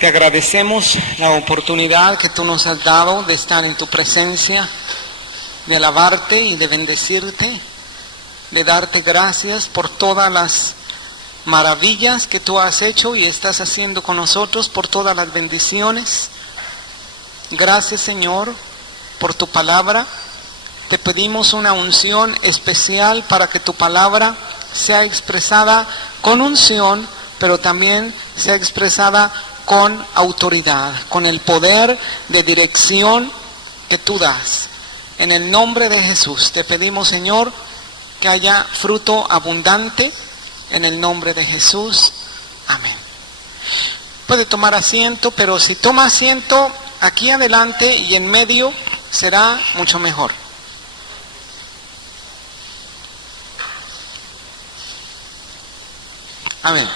Te agradecemos la oportunidad que tú nos has dado de estar en tu presencia, de alabarte y de bendecirte, de darte gracias por todas las maravillas que tú has hecho y estás haciendo con nosotros, por todas las bendiciones. Gracias, Señor, por tu palabra. Te pedimos una unción especial para que tu palabra sea expresada con unción, pero también sea expresada con autoridad, con el poder de dirección que tú das. En el nombre de Jesús te pedimos, Señor, que haya fruto abundante, en el nombre de Jesús. Amén. Puede tomar asiento, pero si toma asiento aquí adelante y en medio, será mucho mejor. Amén.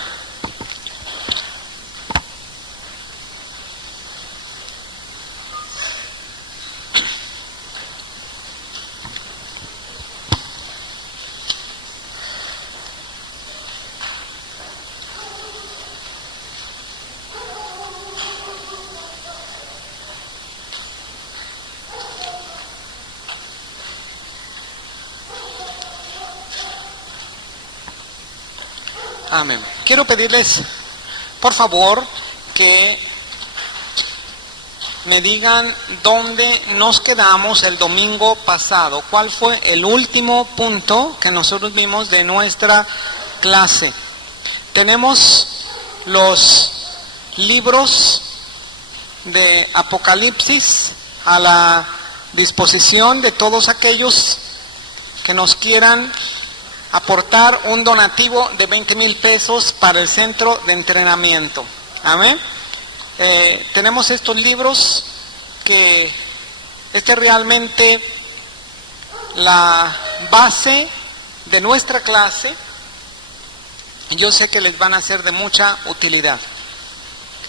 Amén. Quiero pedirles, por favor, que me digan dónde nos quedamos el domingo pasado. ¿Cuál fue el último punto que nosotros vimos de nuestra clase? Tenemos los libros de Apocalipsis a la disposición de todos aquellos que nos quieran aportar un donativo de 20,000 pesos para el centro de entrenamiento. Amén. Tenemos estos libros que es realmente la base de nuestra clase y yo sé que les van a ser de mucha utilidad.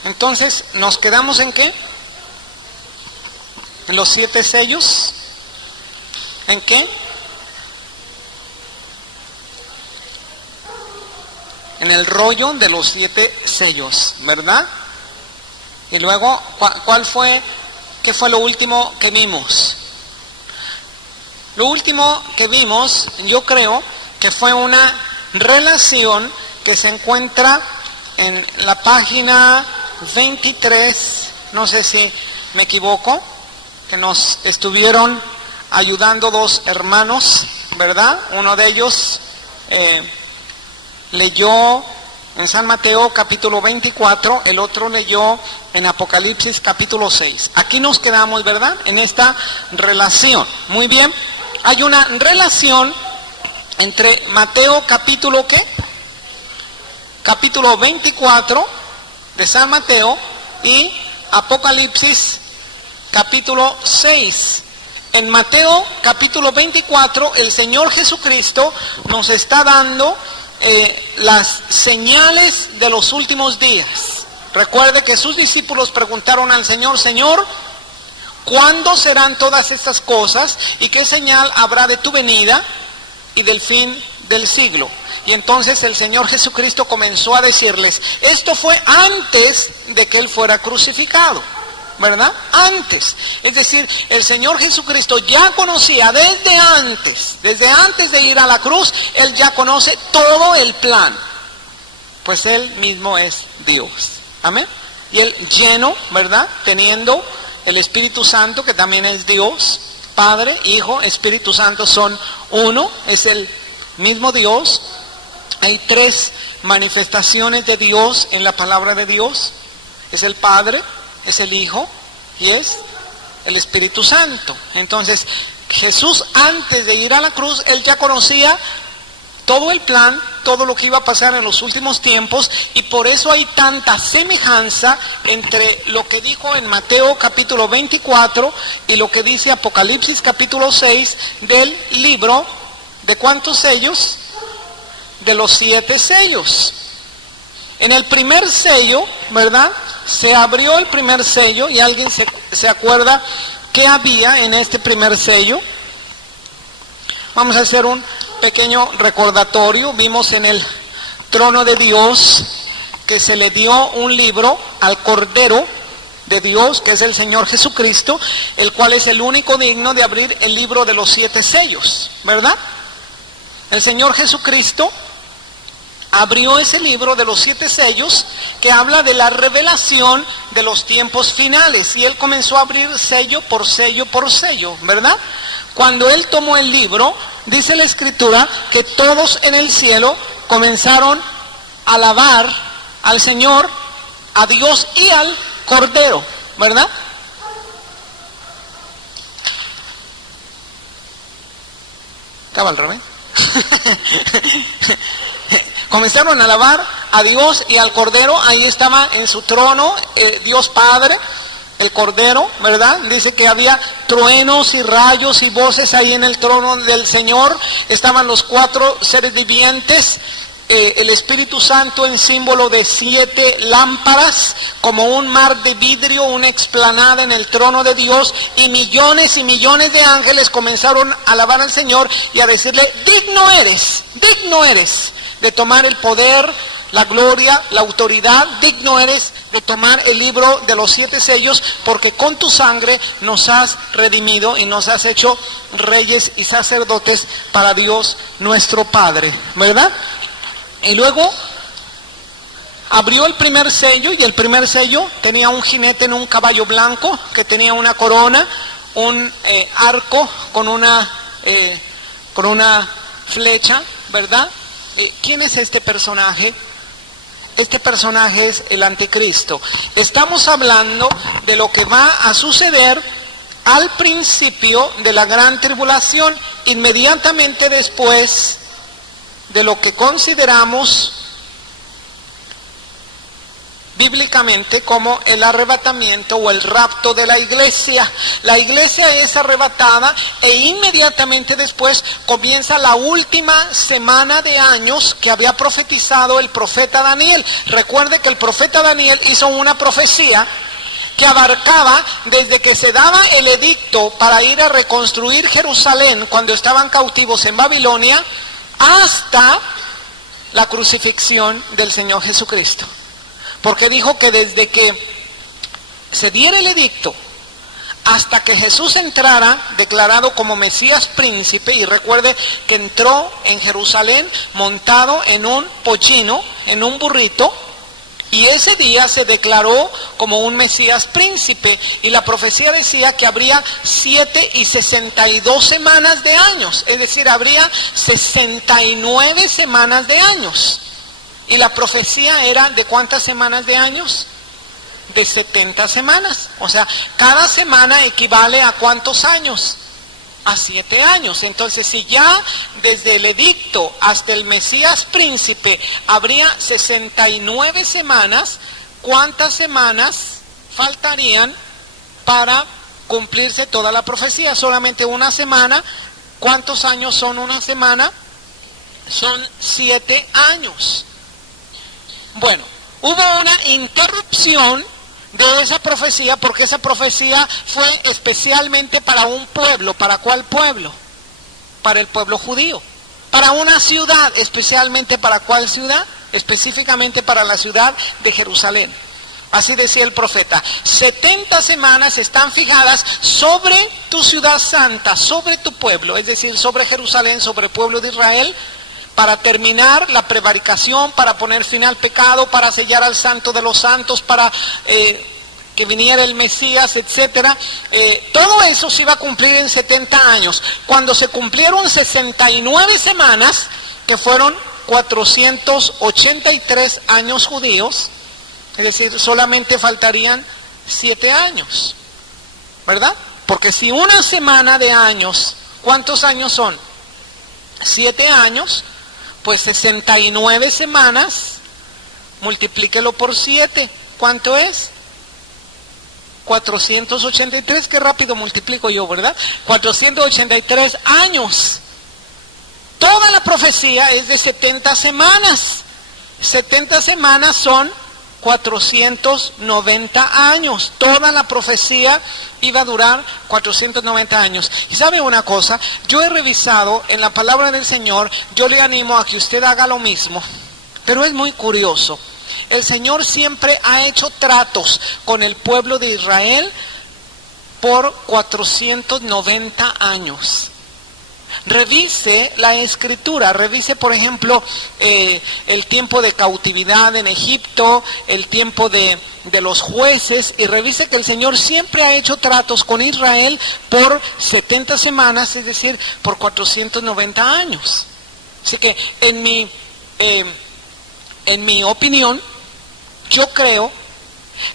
Entonces, ¿nos quedamos en qué? ¿En los 7 sellos? ¿En qué? En el rollo de los 7 sellos, ¿verdad? Y luego, ¿qué fue lo último que vimos? Lo último que vimos, yo creo que fue una relación que se encuentra en la página 23, no sé si me equivoco, que nos estuvieron ayudando 2 hermanos, ¿verdad? Uno de ellos leyó en San Mateo capítulo 24, el otro leyó en Apocalipsis capítulo 6. Aquí nos quedamos, ¿verdad? En esta relación. Muy bien. Hay una relación entre Mateo capítulo ¿qué? Capítulo 24 de San Mateo y Apocalipsis capítulo 6. En Mateo capítulo 24 el Señor Jesucristo nos está dando las señales de los últimos días. Recuerde que sus discípulos preguntaron al Señor: Señor, ¿cuándo serán todas estas cosas? ¿Y qué señal habrá de tu venida y del fin del siglo? Y entonces el Señor Jesucristo comenzó a decirles, esto fue antes de que Él fuera crucificado, ¿verdad? Antes. Es decir, el Señor Jesucristo ya conocía desde antes de ir a la cruz, Él ya conoce todo el plan. Pues Él mismo es Dios. Amén. Y Él lleno, ¿verdad? Teniendo el Espíritu Santo, que también es Dios. Padre, Hijo, Espíritu Santo son uno, es el mismo Dios. Hay 3 manifestaciones de Dios en la palabra de Dios. Es el Padre, es el Hijo y es el Espíritu Santo. Entonces, Jesús antes de ir a la cruz, Él ya conocía todo el plan, todo lo que iba a pasar en los últimos tiempos, y por eso hay tanta semejanza entre lo que dijo en Mateo capítulo 24 y lo que dice Apocalipsis capítulo 6 del libro, ¿de cuántos sellos? De los 7 sellos. En el primer sello, ¿verdad? Se abrió el primer sello y alguien se acuerda qué había en este primer sello. Vamos a hacer un pequeño recordatorio. Vimos en el trono de Dios que se le dio un libro al Cordero de Dios, que es el Señor Jesucristo, el cual es el único digno de abrir el libro de los 7 sellos, ¿verdad? El Señor Jesucristo abrió ese libro de los 7 sellos que habla de la revelación de los tiempos finales, y Él comenzó a abrir sello por sello por sello, ¿verdad? Cuando Él tomó el libro, dice la Escritura que todos en el cielo comenzaron a alabar al Señor, a Dios y al Cordero, ¿verdad? Estaba al revés. Comenzaron a alabar a Dios y al Cordero. Ahí estaba en su trono Dios Padre, el Cordero, ¿verdad? Dice que había truenos y rayos y voces ahí en el trono del Señor. Estaban los 4 seres vivientes, el Espíritu Santo en símbolo de 7 lámparas, como un mar de vidrio, una explanada en el trono de Dios, y millones de ángeles comenzaron a alabar al Señor y a decirle: digno eres de tomar el poder, la gloria, la autoridad, digno eres de tomar el libro de los 7 sellos, porque con tu sangre nos has redimido y nos has hecho reyes y sacerdotes para Dios nuestro Padre, ¿verdad? Y luego abrió el primer sello, y el primer sello tenía un jinete en un caballo blanco que tenía una corona, un arco con una flecha, ¿verdad? ¿Quién es este personaje? Este personaje es el anticristo. Estamos hablando de lo que va a suceder al principio de la gran tribulación, inmediatamente después de lo que consideramos bíblicamente como el arrebatamiento o el rapto de la iglesia. La iglesia es arrebatada e inmediatamente después comienza la última semana de años que había profetizado el profeta Daniel. Recuerde que el profeta Daniel hizo una profecía que abarcaba desde que se daba el edicto para ir a reconstruir Jerusalén cuando estaban cautivos en Babilonia, hasta la crucifixión del Señor Jesucristo. Porque dijo que desde que se diera el edicto hasta que Jesús entrara declarado como Mesías príncipe, y recuerde que entró en Jerusalén montado en un pollino, en un burrito, y ese día se declaró como un Mesías príncipe, y la profecía decía que habría 7 y 62 semanas de años, es decir, habría 69 semanas de años. Y la profecía era ¿de cuántas semanas de años? De 70 semanas. O sea, cada semana equivale a ¿cuántos años? A 7 años. Entonces, si ya desde el edicto hasta el Mesías príncipe habría 69 semanas, ¿cuántas semanas faltarían para cumplirse toda la profecía? Solamente una semana. ¿Cuántos años son una semana? Son 7 años. Bueno, hubo una interrupción de esa profecía, porque esa profecía fue especialmente para un pueblo. ¿Para cuál pueblo? Para el pueblo judío. Para una ciudad, especialmente ¿para cuál ciudad? Específicamente para la ciudad de Jerusalén. Así decía el profeta: 70 semanas están fijadas sobre tu ciudad santa, sobre tu pueblo, es decir, sobre Jerusalén, sobre el pueblo de Israel, para terminar la prevaricación, para poner fin al pecado, para sellar al santo de los santos, para que viniera el Mesías, etcétera. Todo eso se iba a cumplir en 70 años. Cuando se cumplieron 69 semanas, que fueron 483 años judíos, es decir, solamente faltarían 7 años, ¿verdad? Porque si una semana de años, ¿cuántos años son? 7 años, pues 69 semanas, multiplíquelo por 7, ¿cuánto es? 483, qué rápido multiplico yo, ¿verdad? 483 años. Toda la profecía es de 70 semanas. 70 semanas son 490 años. Toda la profecía iba a durar 490 años. Y sabe una cosa, yo he revisado en la palabra del Señor, yo le animo a que usted haga lo mismo, pero es muy curioso. El Señor siempre ha hecho tratos con el pueblo de Israel por 490 años. Revise la Escritura, revise por ejemplo el tiempo de cautividad en Egipto, el tiempo de los jueces, y revise que el Señor siempre ha hecho tratos con Israel por 70 semanas, es decir, por 490 años. Así que en mi opinión, yo creo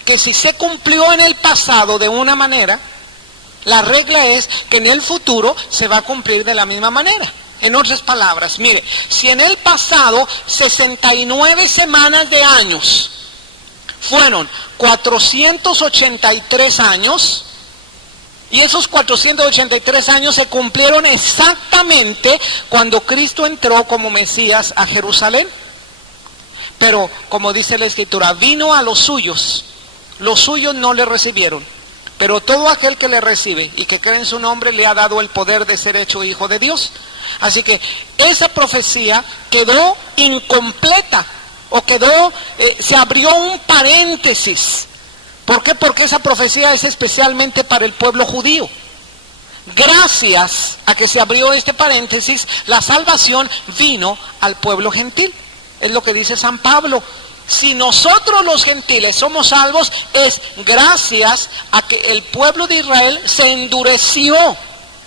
que si se cumplió en el pasado de una manera, la regla es que en el futuro se va a cumplir de la misma manera. En otras palabras, mire, si en el pasado 69 semanas de años fueron 483 años, y esos 483 años se cumplieron exactamente cuando Cristo entró como Mesías a Jerusalén. Pero, como dice la Escritura, vino a los suyos no le recibieron. Pero todo aquel que le recibe y que cree en su nombre le ha dado el poder de ser hecho hijo de Dios. Así que esa profecía quedó incompleta, o se abrió un paréntesis. ¿Por qué? Porque esa profecía es especialmente para el pueblo judío. Gracias a que se abrió este paréntesis, la salvación vino al pueblo gentil. Es lo que dice San Pablo. Si nosotros los gentiles somos salvos, es gracias a que el pueblo de Israel se endureció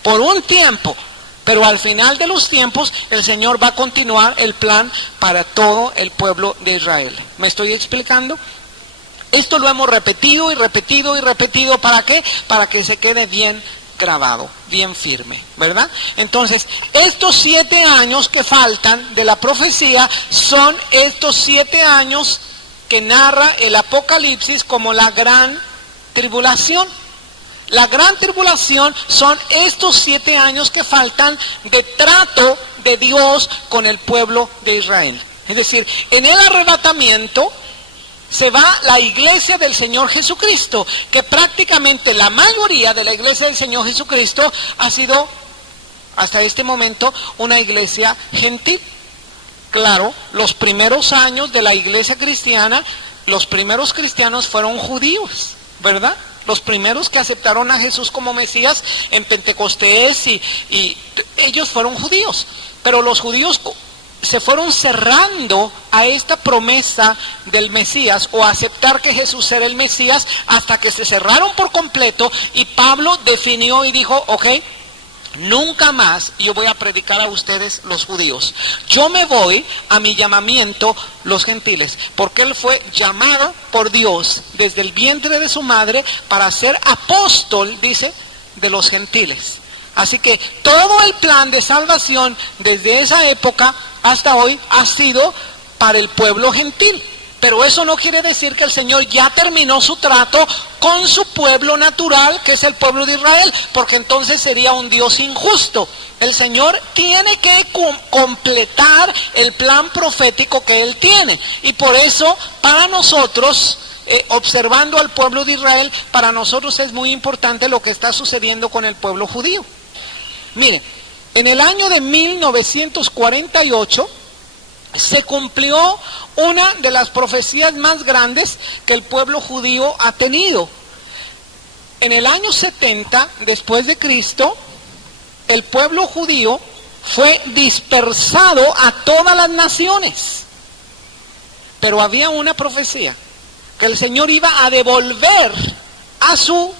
por un tiempo, pero al final de los tiempos el Señor va a continuar el plan para todo el pueblo de Israel. ¿Me estoy explicando? Esto lo hemos repetido y repetido y repetido. ¿Para qué? Para que se quede bien grabado, bien firme, ¿verdad? Entonces, estos 7 años que faltan de la profecía son estos 7 años que narra el Apocalipsis como la gran tribulación. La gran tribulación son estos 7 años que faltan de trato de Dios con el pueblo de Israel. Es decir, en el arrebatamiento se va la iglesia del Señor Jesucristo, que prácticamente la mayoría de la iglesia del Señor Jesucristo ha sido, hasta este momento, una iglesia gentil. Claro, los primeros años de la iglesia cristiana, los primeros cristianos fueron judíos, ¿verdad? Los primeros que aceptaron a Jesús como Mesías en Pentecostés y ellos fueron judíos. Pero los judíos se fueron cerrando a esta promesa del Mesías, o a aceptar que Jesús era el Mesías, hasta que se cerraron por completo, y Pablo definió y dijo, ok, nunca más yo voy a predicar a ustedes los judíos. Yo me voy a mi llamamiento, los gentiles, porque él fue llamado por Dios desde el vientre de su madre para ser apóstol, dice, de los gentiles. Así que todo el plan de salvación desde esa época hasta hoy ha sido para el pueblo gentil. Pero eso no quiere decir que el Señor ya terminó su trato con su pueblo natural, que es el pueblo de Israel, porque entonces sería un Dios injusto. El Señor tiene que completar el plan profético que Él tiene. Y por eso, para nosotros, observando al pueblo de Israel, para nosotros es muy importante lo que está sucediendo con el pueblo judío. Mire, en el año de 1948 se cumplió una de las profecías más grandes que el pueblo judío ha tenido. En el año 70 después de Cristo, el pueblo judío fue dispersado a todas las naciones. Pero había una profecía, que el Señor iba a devolver a su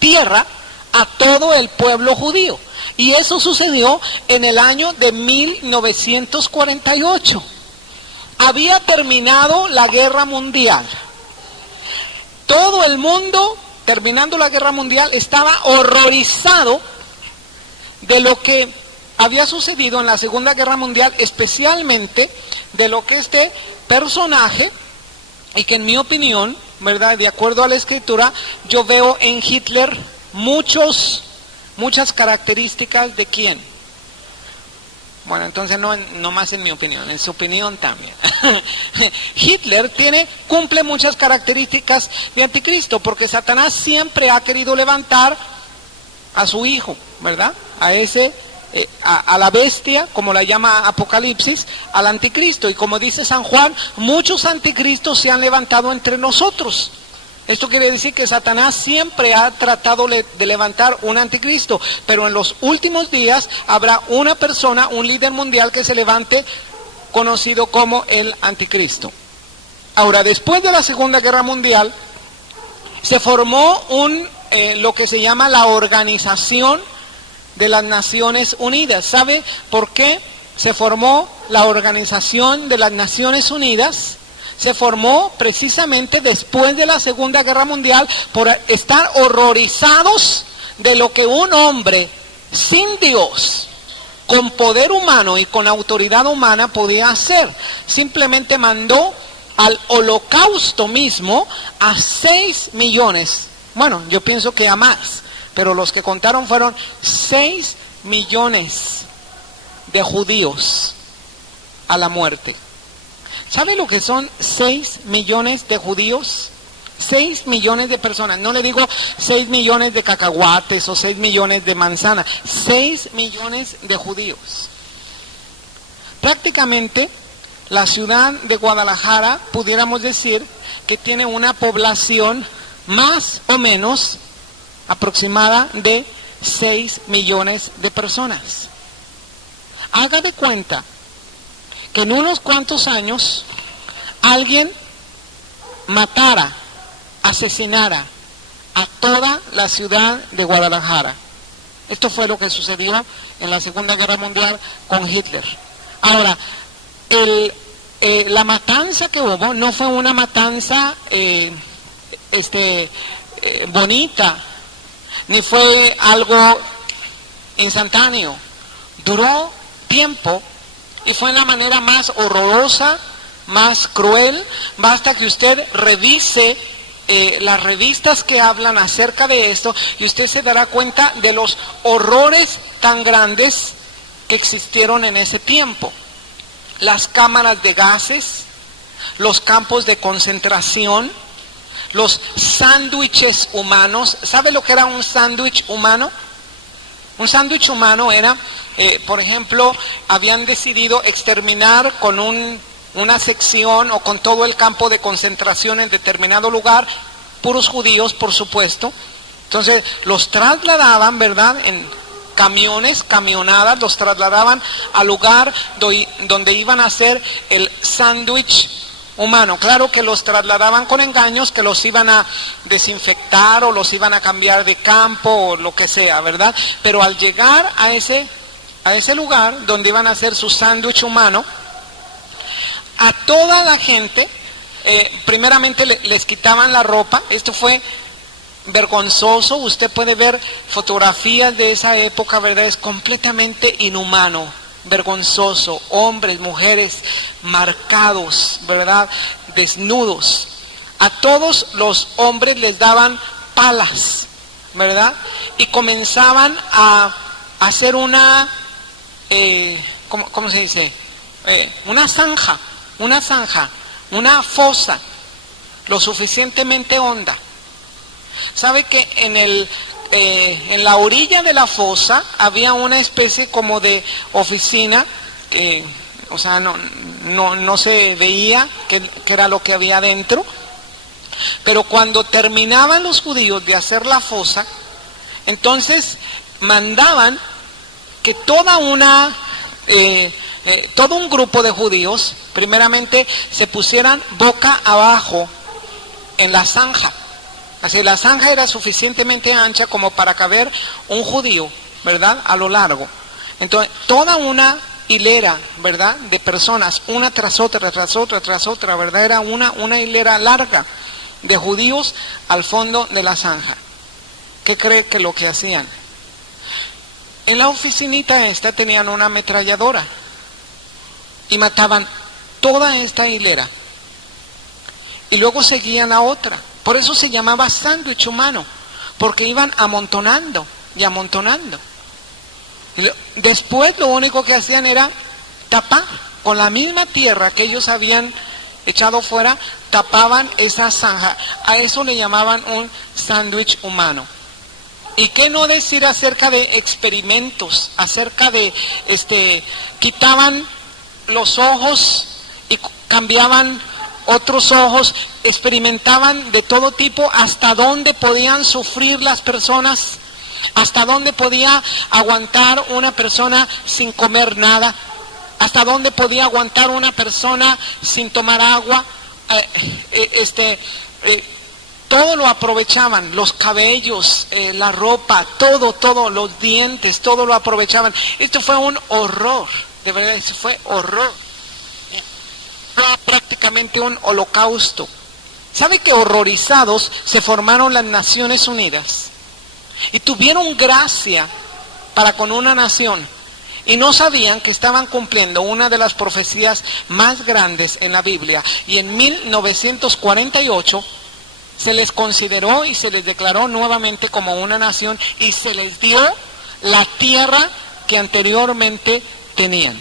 tierra a todo el pueblo judío. Y eso sucedió en el año de 1948. Había terminado la guerra mundial. Todo el mundo, terminando la guerra mundial, estaba horrorizado de lo que había sucedido en la Segunda Guerra Mundial, especialmente de lo que este personaje, y que en mi opinión, ¿verdad?, de acuerdo a la Escritura, yo veo en Hitler muchas características de quién. Bueno, entonces no más en mi opinión, en su opinión también. Hitler cumple muchas características de anticristo, porque Satanás siempre ha querido levantar a su hijo, ¿verdad?, a ese a la bestia, como la llama Apocalipsis, al anticristo. Y como dice San Juan, muchos anticristos se han levantado entre nosotros. Esto quiere decir que Satanás siempre ha tratado de levantar un anticristo, pero en los últimos días habrá una persona, un líder mundial que se levante, conocido como el anticristo. Ahora, después de la Segunda Guerra Mundial, se formó lo que se llama la Organización de las Naciones Unidas. ¿Sabe por qué se formó la Organización de las Naciones Unidas? Se formó precisamente después de la Segunda Guerra Mundial por estar horrorizados de lo que un hombre sin Dios, con poder humano y con autoridad humana podía hacer. Simplemente mandó al holocausto mismo a 6 millones. Bueno, yo pienso que a más, pero los que contaron fueron 6 millones de judíos a la muerte. ¿Sabe lo que son 6 millones de judíos? 6 millones de personas. No le digo 6 millones de cacahuates o 6 millones de manzanas. 6 millones de judíos. Prácticamente la ciudad de Guadalajara, pudiéramos decir, que tiene una población más o menos aproximada de 6 millones de personas. Haga de cuenta que en unos cuantos años alguien matara, asesinara a toda la ciudad de Guadalajara. Esto fue lo que sucedió en la Segunda Guerra Mundial con Hitler. Ahora, la matanza que hubo no fue una matanza bonita, ni fue algo instantáneo. Duró tiempo y fue la manera más horrorosa, más cruel. Basta que usted revise las revistas que hablan acerca de esto y usted se dará cuenta de los horrores tan grandes que existieron en ese tiempo. Las cámaras de gases, los campos de concentración, los sándwiches humanos. ¿Sabe lo que era un sándwich humano? Un sándwich humano era, por ejemplo, habían decidido exterminar con una sección o con todo el campo de concentración en determinado lugar, puros judíos, por supuesto. Entonces los trasladaban, ¿verdad?, en camiones, camionadas, los trasladaban al lugar donde iban a hacer el sándwich humano. Claro que los trasladaban con engaños, que los iban a desinfectar o los iban a cambiar de campo o lo que sea, ¿verdad? Pero al llegar a ese lugar donde iban a hacer su sándwich humano, a toda la gente, primeramente les quitaban la ropa. Esto fue vergonzoso. Usted puede ver fotografías de esa época, ¿verdad? Es completamente inhumano, vergonzoso. Hombres, mujeres marcados, ¿verdad?, desnudos. A todos los hombres les daban palas, ¿verdad? Y comenzaban a hacer una, ¿cómo se dice? Una zanja, una fosa lo suficientemente honda. ¿Sabe que en la orilla de la fosa había una especie como de oficina que, o sea, no se veía qué era lo que había dentro? Pero cuando terminaban los judíos de hacer la fosa, entonces mandaban que todo un grupo de judíos, primeramente, se pusieran boca abajo en la zanja. Así, la zanja era suficientemente ancha como para caber un judío, ¿verdad?, a lo largo. Entonces, toda una hilera, ¿verdad?, de personas, una tras otra, ¿verdad?, era una hilera larga de judíos al fondo de la zanja. ¿Qué cree que lo que hacían? En la oficinita esta tenían una ametralladora y mataban toda esta hilera y luego seguían a otra. Por eso se llamaba sándwich humano, porque iban amontonando y amontonando. Después lo único que hacían era tapar con la misma tierra que ellos habían echado fuera, tapaban esa zanja. A eso le llamaban un sándwich humano. ¿Y qué no decir acerca de experimentos? Acerca de, quitaban los ojos y cambiaban otros ojos, experimentaban de todo tipo hasta dónde podían sufrir las personas, hasta dónde podía aguantar una persona sin comer nada, hasta dónde podía aguantar una persona sin tomar agua, todo lo aprovechaban, los cabellos, la ropa, todo, los dientes, todo lo aprovechaban. Esto fue un horror, de verdad, esto fue horror. Fue prácticamente un holocausto. ¿Sabe que horrorizados se formaron las Naciones Unidas? Y tuvieron gracia para con una nación. Y no sabían que estaban cumpliendo una de las profecías más grandes en la Biblia. Y en 1948... se les consideró y se les declaró nuevamente como una nación y se les dio la tierra que anteriormente tenían,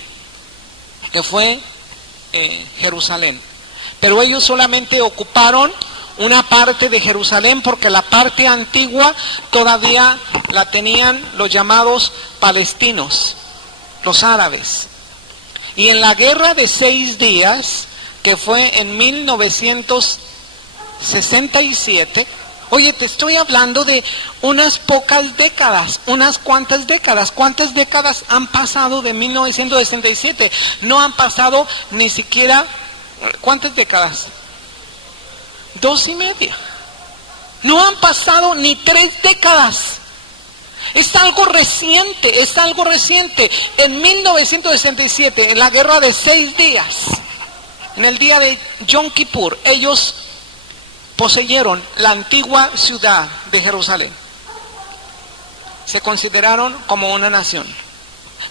que fue Jerusalén. Pero ellos solamente ocuparon una parte de Jerusalén porque la parte antigua todavía la tenían los llamados palestinos, los árabes. Y en la guerra de 6 días, que fue en 1967, oye, te estoy hablando de unas pocas décadas, unas cuantas décadas. ¿Cuántas décadas han pasado de 1967? No han pasado ni siquiera, ¿cuántas décadas? 2.5. No han pasado ni 3 décadas. Es algo reciente, es algo reciente. En 1967, en la guerra de 6 días, en el día de Yom Kippur, ellos poseyeron la antigua ciudad de Jerusalén. Se consideraron como una nación.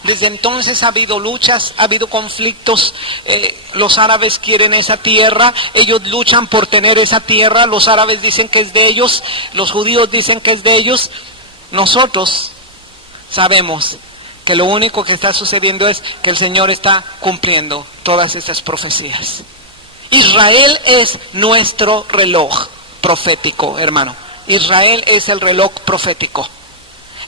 Desde entonces ha habido luchas, ha habido conflictos. Los árabes quieren esa tierra, ellos luchan por tener esa tierra. Los árabes dicen que es de ellos, los judíos dicen que es de ellos. Nosotros sabemos que lo único que está sucediendo es que el Señor está cumpliendo todas estas profecías. Israel es nuestro reloj profético, hermano. Israel es el reloj profético.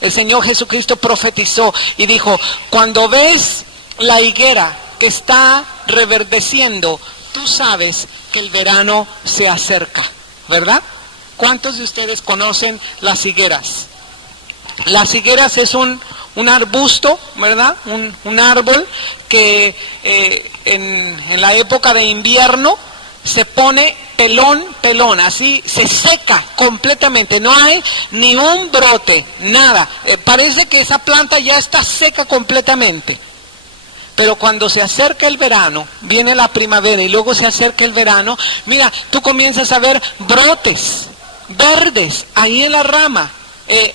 El Señor Jesucristo profetizó y dijo: cuando ves la higuera que está reverdeciendo, tú sabes que el verano se acerca, ¿verdad? ¿Cuántos de ustedes conocen las higueras? Las higueras es un arbusto, ¿verdad? Un árbol que en la época de invierno se pone pelón, así se seca completamente, no hay ni un brote, nada. Parece que esa planta ya está seca completamente. Pero cuando se acerca el verano, viene la primavera y luego se acerca el verano, mira, tú comienzas a ver brotes verdes ahí en la rama,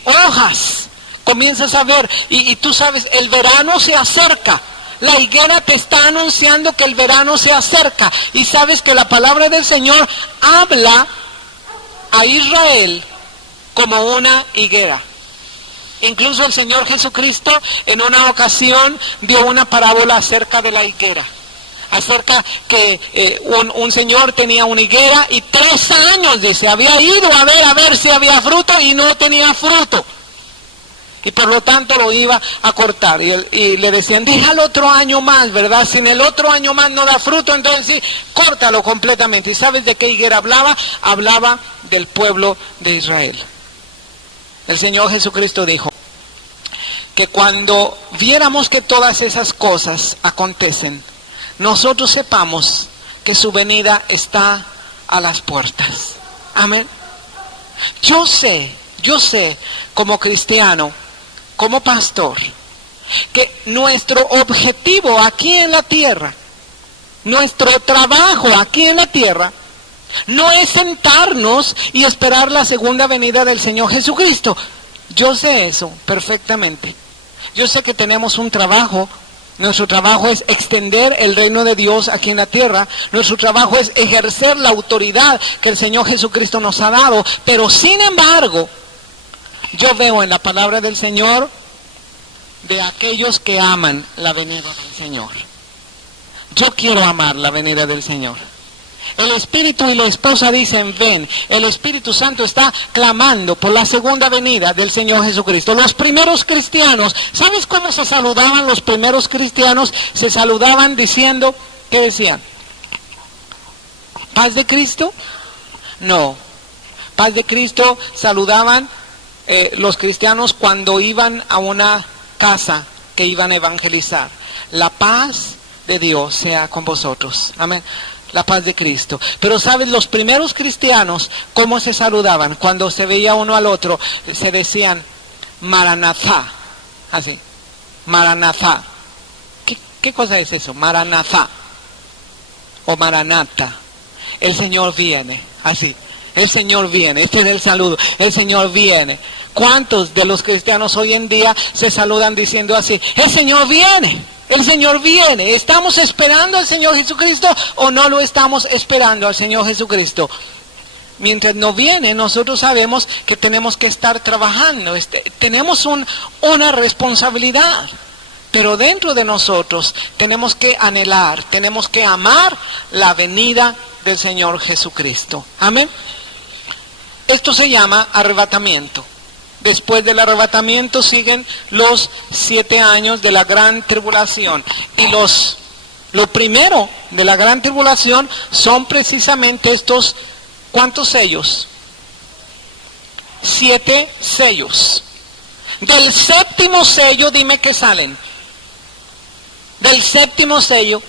hojas, comienzas a ver y tú sabes, el verano se acerca. La higuera te está anunciando que el verano se acerca. Y sabes que la palabra del Señor habla a Israel como una higuera. Incluso el Señor Jesucristo en una ocasión dio una parábola acerca de la higuera. Acerca que un señor tenía una higuera y 3 años, dice, había ido a ver si había fruto y no tenía fruto. Y por lo tanto lo iba a cortar. Y le decían, déjalo otro año más, ¿verdad? Si en el otro año más no da fruto, entonces sí, córtalo completamente. ¿Y sabes de qué higuera hablaba? Hablaba del pueblo de Israel. El Señor Jesucristo dijo que cuando viéramos que todas esas cosas acontecen, nosotros sepamos que su venida está a las puertas. Amén. Yo sé, como cristiano, como pastor, que nuestro objetivo aquí en la tierra, nuestro trabajo aquí en la tierra, no es sentarnos y esperar la segunda venida del Señor Jesucristo. Yo sé eso perfectamente. Yo sé que tenemos un trabajo. Nuestro trabajo es extender el reino de Dios aquí en la tierra. Nuestro trabajo es ejercer la autoridad que el Señor Jesucristo nos ha dado. Pero sin embargo, yo veo en la palabra del Señor de aquellos que aman la venida del Señor. Yo quiero amar la venida del Señor. El Espíritu y la esposa dicen, ven. El Espíritu Santo está clamando por la segunda venida del Señor Jesucristo. Los primeros cristianos, ¿sabes cómo se saludaban los primeros cristianos? Se saludaban diciendo, ¿qué decían? ¿Paz de Cristo? No. Paz de Cristo saludaban los cristianos cuando iban a una casa que iban a evangelizar. La paz de Dios sea con vosotros. Amén. La paz de Cristo. Pero ¿sabes? Los primeros cristianos, ¿cómo se saludaban? Cuando se veía uno al otro, se decían, Maranatha. Así. Maranatha. ¿Qué cosa es eso? Maranatha. O Maranata. El Señor viene. Así. El Señor viene. Este es el saludo. El Señor viene. ¿Cuántos de los cristianos hoy en día se saludan diciendo así? El Señor viene. El Señor viene. ¿Estamos esperando al Señor Jesucristo o no lo estamos esperando al Señor Jesucristo? Mientras no viene, nosotros sabemos que tenemos que estar trabajando. Tenemos una responsabilidad. Pero dentro de nosotros tenemos que anhelar, tenemos que amar la venida del Señor Jesucristo. Amén. Esto se llama arrebatamiento. Después del arrebatamiento siguen los 7 años de la gran tribulación. Y lo primero de la gran tribulación son precisamente estos, ¿cuántos sellos? 7 sellos. Del séptimo sello, dime qué salen. Del séptimo sello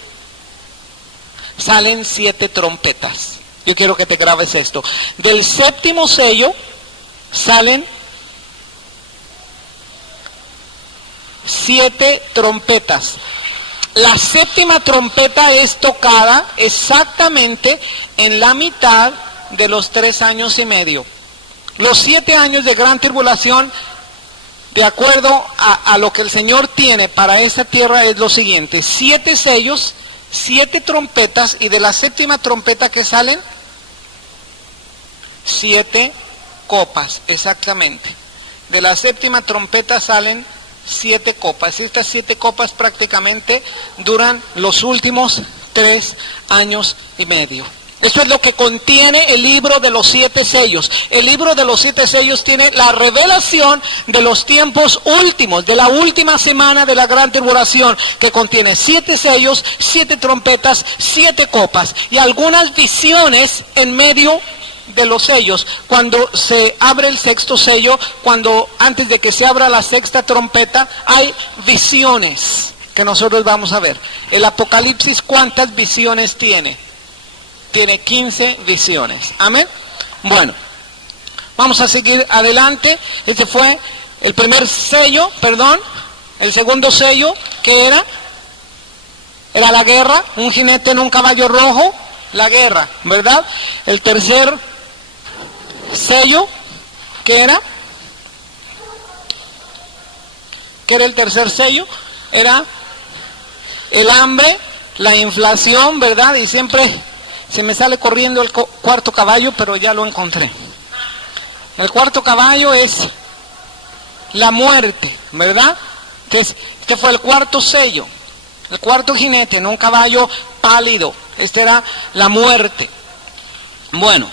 salen 7 trompetas. Yo quiero que te grabes esto. Del séptimo sello salen 7 trompetas. La séptima trompeta es tocada exactamente en la mitad de los 3 años y medio. Los 7 años de gran tribulación, de acuerdo a lo que el Señor tiene para esta tierra, es lo siguiente: 7 sellos, 7 trompetas, y de la séptima trompeta que salen 7 copas, exactamente. De la séptima trompeta salen 7 copas. Estas 7 copas prácticamente duran los últimos 3 años y medio. Eso es lo que contiene el libro de los 7 sellos. El libro de los 7 sellos tiene la revelación de los tiempos últimos, de la última semana de la gran tribulación, que contiene 7 sellos, 7 trompetas, 7 copas y algunas visiones en medio de los sellos. Cuando se abre el sexto sello, antes de que se abra la sexta trompeta, hay visiones que nosotros vamos a ver. El Apocalipsis, ¿cuántas visiones tiene? Tiene 15 visiones. Amén. Bueno, vamos a seguir adelante. Este fue el primer sello, el segundo sello, ¿qué era? Era la guerra, un jinete en un caballo rojo, la guerra, ¿verdad? El tercer sello, ¿qué era? ¿Qué era el tercer sello? Era el hambre, la inflación, ¿verdad? Y siempre se me sale corriendo el cuarto caballo, pero ya lo encontré. El cuarto caballo es la muerte, ¿verdad? Entonces, este fue el cuarto sello. El cuarto jinete en un caballo pálido. Este era la muerte. Bueno,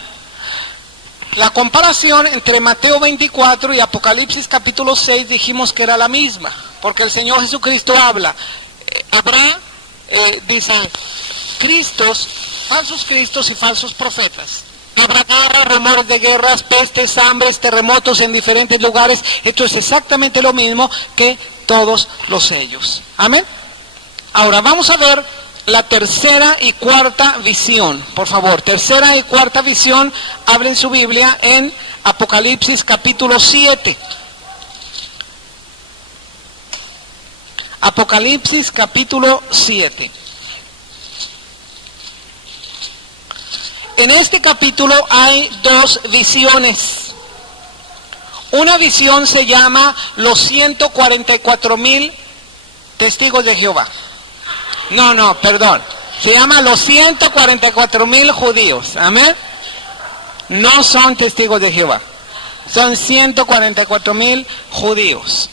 la comparación entre Mateo 24 y Apocalipsis capítulo 6 dijimos que era la misma, porque el Señor Jesucristo habla. Habrá, dice, falsos cristos y falsos profetas. Habrá guerras, rumores de guerras, pestes, hambres, terremotos en diferentes lugares. Esto es exactamente lo mismo que todos los sellos. Amén. Ahora vamos a ver la tercera y cuarta visión. Por favor, tercera y cuarta visión, abren su Biblia en Apocalipsis capítulo 7. Apocalipsis capítulo 7. En este capítulo hay 2 visiones. Una visión se llama los 144,000 testigos de Jehová. Perdón. Se llama los 144,000 judíos. Amén. No son testigos de Jehová. Son 144,000 judíos.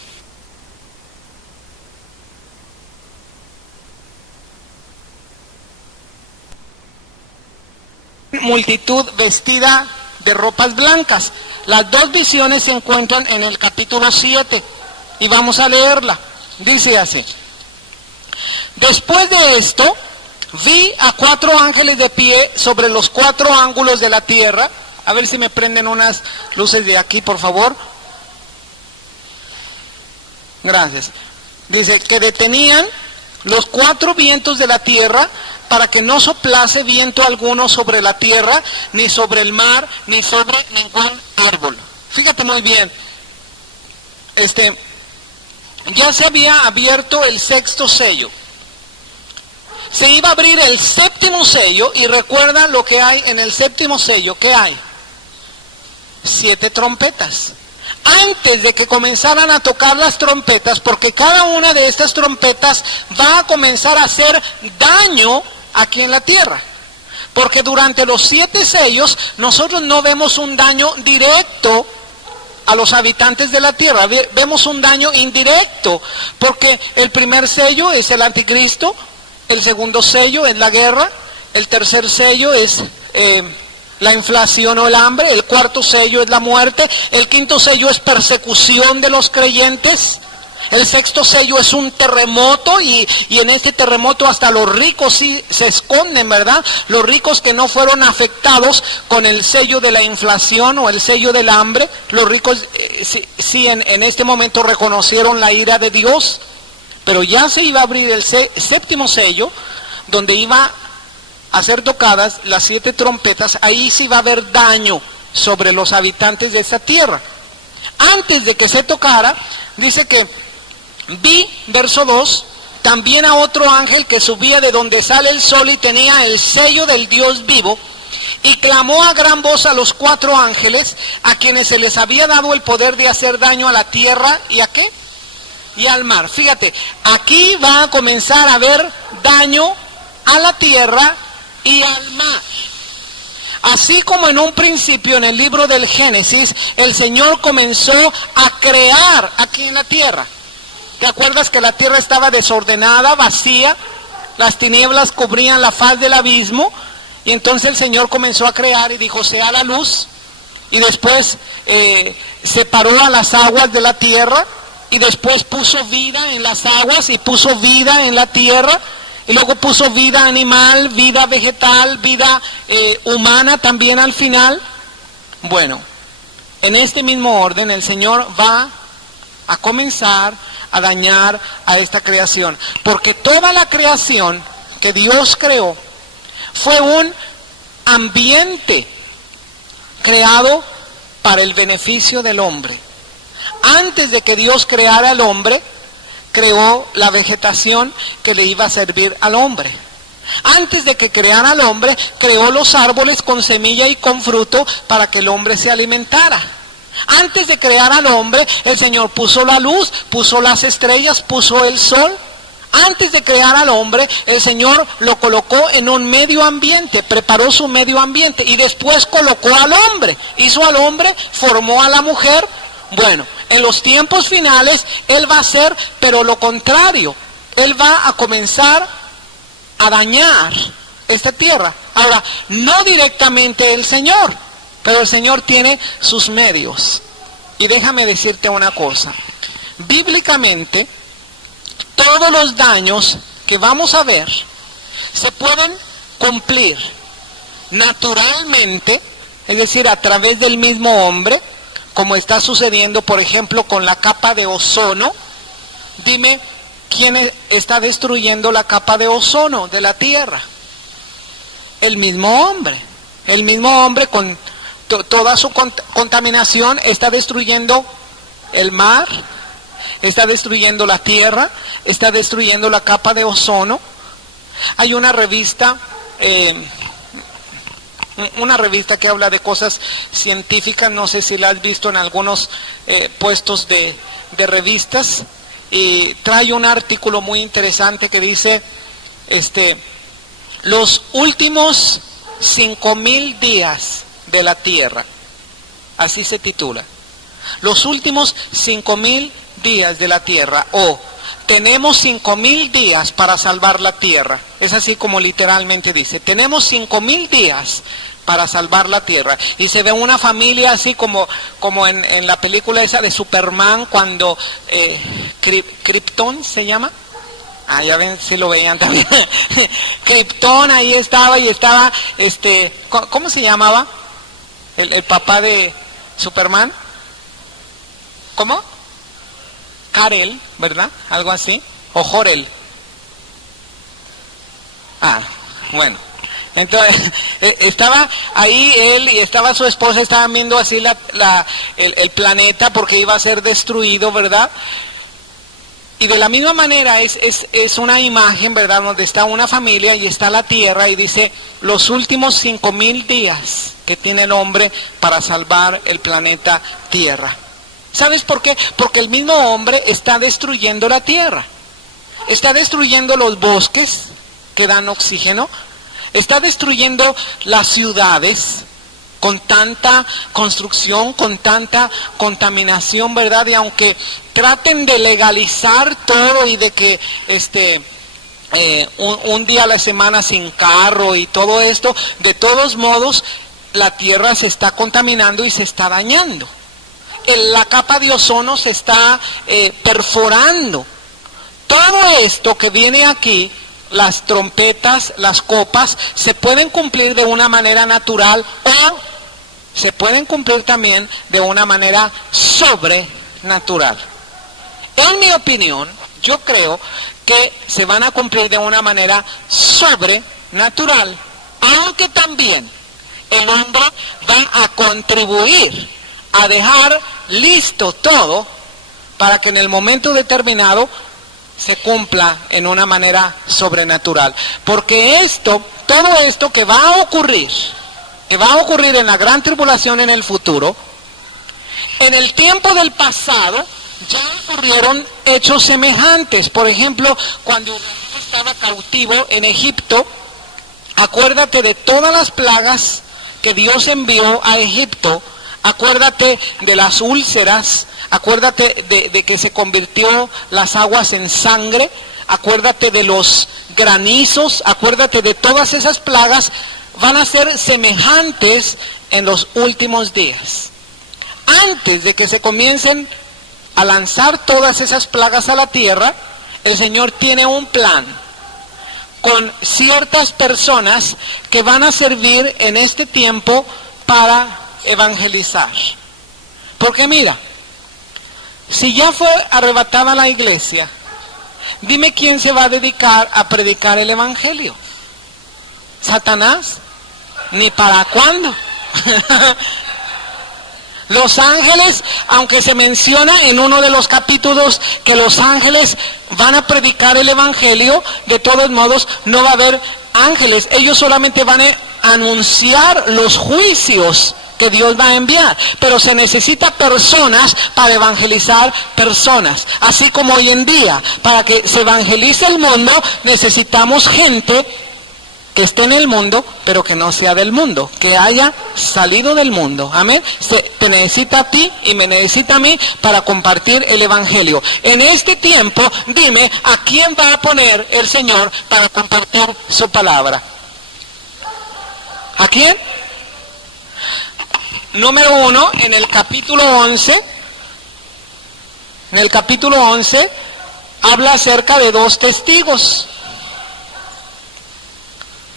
multitud vestida de ropas blancas. Las dos visiones se encuentran en el capítulo 7 y vamos a leerla. Dice así: después de esto, vi a 4 ángeles de pie sobre los 4 ángulos de la tierra. A ver si me prenden unas luces de aquí, por favor. Gracias. Dice que detenían los 4 vientos de la tierra para que no soplase viento alguno sobre la tierra, ni sobre el mar, ni sobre ningún árbol. Fíjate muy bien. Ya se había abierto el 6º sello. Se iba a abrir el 7º sello, y recuerda lo que hay en el 7º sello. ¿Qué hay? 7 trompetas. Antes de que comenzaran a tocar las trompetas, porque cada una de estas trompetas va a comenzar a hacer daño aquí en la tierra. Porque durante los 7 sellos nosotros no vemos un daño directo a los habitantes de la tierra, vemos un daño indirecto, porque el primer sello es el anticristo, el segundo sello es la guerra, el tercer sello es la inflación o el hambre, el cuarto sello es la muerte, el quinto sello es persecución de los creyentes, el 6º sello es un terremoto, y en este terremoto hasta los ricos sí se esconden, ¿verdad? Los ricos que no fueron afectados con el sello de la inflación o el sello del hambre, los ricos sí en este momento reconocieron la ira de Dios, pero ya se iba a abrir el 7º sello, donde iba a ser tocadas las 7 trompetas. Ahí sí va a haber daño sobre los habitantes de esta tierra. Antes de que se tocara, dice que vi, verso 2, también a otro ángel que subía de donde sale el sol y tenía el sello del Dios vivo, y clamó a gran voz a los 4 ángeles, a quienes se les había dado el poder de hacer daño a la tierra, ¿y a qué? Y al mar. Fíjate, aquí va a comenzar a haber daño a la tierra y al mar. Así como en un principio en el libro del Génesis, el Señor comenzó a crear aquí en la tierra. ¿Te acuerdas que la tierra estaba desordenada, vacía? Las tinieblas cubrían la faz del abismo, y entonces el Señor comenzó a crear y dijo: sea la luz. Y después separó a las aguas de la tierra, y después puso vida en las aguas y puso vida en la tierra. Y luego puso vida animal, vida vegetal, vida humana también al final. Bueno, en este mismo orden el Señor va a comenzar a dañar a esta creación. Porque toda la creación que Dios creó fue un ambiente creado para el beneficio del hombre. Antes de que Dios creara al hombre, creó la vegetación que le iba a servir al hombre. Antes de que creara al hombre, creó los árboles con semilla y con fruto para que el hombre se alimentara. Antes de crear al hombre, el Señor puso la luz, puso las estrellas, puso el sol. Antes de crear al hombre, el Señor lo colocó en un medio ambiente, preparó su medio ambiente, y después colocó al hombre, hizo al hombre, formó a la mujer. Bueno, en los tiempos finales Él va a hacer, pero lo contrario. Él va a comenzar a dañar esta tierra. Ahora, no directamente el Señor, pero el Señor tiene sus medios. Y déjame decirte una cosa. Bíblicamente, todos los daños que vamos a ver se pueden cumplir naturalmente, es decir, a través del mismo hombre, como está sucediendo, por ejemplo, con la capa de ozono. Dime, ¿quién está destruyendo la capa de ozono de la Tierra? El mismo hombre. El mismo hombre con toda su contaminación está destruyendo el mar, está destruyendo la Tierra, está destruyendo la capa de ozono. Hay una revista que habla de cosas científicas, no sé si la has visto en algunos puestos de revistas, y trae un artículo muy interesante que dice, los últimos 5,000 días de la Tierra, así se titula, los últimos 5,000 días de la Tierra, o tenemos 5,000 días para salvar la Tierra. Es así como literalmente dice, tenemos 5,000 días para salvar la tierra. Y se ve una familia así como en la película esa de Superman, cuando Krypton se llama. Ah, ya ven, si lo veían también. Krypton ahí estaba, y estaba, ¿cómo se llamaba? El papá de Superman. ¿Cómo? Kal-El, ¿verdad? Algo así. O Jor-El. Ah, bueno. Entonces, estaba ahí él y estaba su esposa, estaban viendo así el planeta porque iba a ser destruido, ¿verdad? Y de la misma manera es una imagen, ¿verdad? Donde está una familia y está la tierra y dice los últimos 5,000 días que tiene el hombre para salvar el planeta Tierra. ¿Sabes por qué? Porque el mismo hombre está destruyendo la tierra. Está destruyendo los bosques que dan oxígeno. Está destruyendo las ciudades con tanta construcción, con tanta contaminación, ¿verdad? Y aunque traten de legalizar todo y de que un día a la semana sin carro y todo esto, de todos modos la tierra se está contaminando y se está dañando. La capa de ozono se está perforando. Todo esto que viene aquí, las trompetas, las copas, se pueden cumplir de una manera natural o se pueden cumplir también de una manera sobrenatural. En mi opinión, yo creo que se van a cumplir de una manera sobrenatural, aunque también el hombre va a contribuir a dejar listo todo para que en el momento determinado se cumpla en una manera sobrenatural. Porque todo esto que va a ocurrir en la gran tribulación en el futuro, en el tiempo del pasado ya ocurrieron hechos semejantes. Por ejemplo, cuando Israel estaba cautivo en Egipto, acuérdate de todas las plagas que Dios envió a Egipto. Acuérdate de las úlceras, acuérdate de que se convirtió las aguas en sangre, acuérdate de los granizos, acuérdate de todas esas plagas, van a ser semejantes en los últimos días. Antes de que se comiencen a lanzar todas esas plagas a la tierra, el Señor tiene un plan con ciertas personas que van a servir en este tiempo para evangelizar. Porque mira, si ya fue arrebatada la iglesia, dime quién se va a dedicar a predicar el evangelio. ¿Satanás? ¿Ni para cuándo? Los ángeles, aunque se menciona en uno de los capítulos que los ángeles van a predicar el evangelio, de todos modos no va a haber ángeles. Ellos solamente van a anunciar los juicios que Dios va a enviar, pero se necesita personas para evangelizar personas, así como hoy en día, para que se evangelice el mundo, necesitamos gente que esté en el mundo, pero que no sea del mundo, que haya salido del mundo, amén. Te necesita a ti y me necesita a mí para compartir el evangelio. En este tiempo, dime, ¿a quién va a poner el Señor para compartir su palabra? ¿A quién? Número 1, en el capítulo 11, habla acerca de 2 testigos.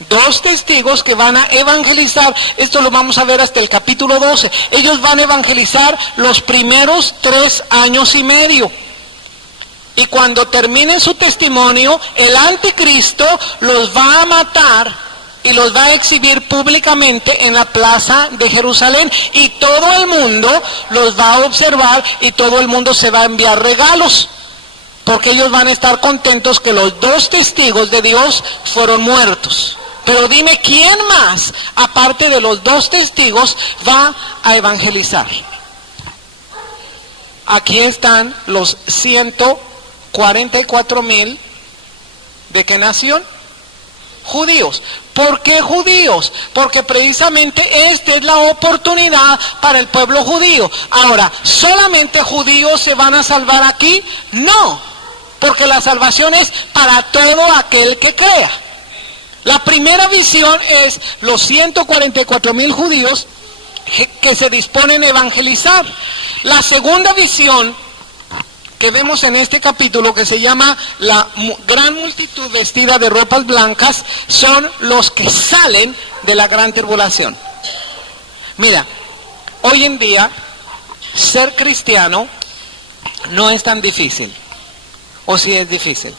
2 testigos que van a evangelizar. Esto lo vamos a ver hasta el capítulo 12. Ellos van a evangelizar los primeros 3 años y medio. Y cuando termine su testimonio, el anticristo los va a matar y los va a exhibir públicamente en la plaza de Jerusalén, y todo el mundo los va a observar y todo el mundo se va a enviar regalos, porque ellos van a estar contentos que los 2 testigos de Dios fueron muertos. Pero dime, ¿quién más, aparte de los 2 testigos, va a evangelizar? Aquí están los 144,000, ¿de qué nación? Judíos. ¿Por qué judíos? Porque precisamente esta es la oportunidad para el pueblo judío. Ahora, ¿solamente judíos se van a salvar aquí? No, porque la salvación es para todo aquel que crea. La primera visión es los 144,000 judíos que se disponen a evangelizar. La segunda visión que vemos en este capítulo, que se llama la gran multitud vestida de ropas blancas, son los que salen de la gran tribulación. Mira, hoy en día ser cristiano no es tan difícil. ¿O sí es difícil?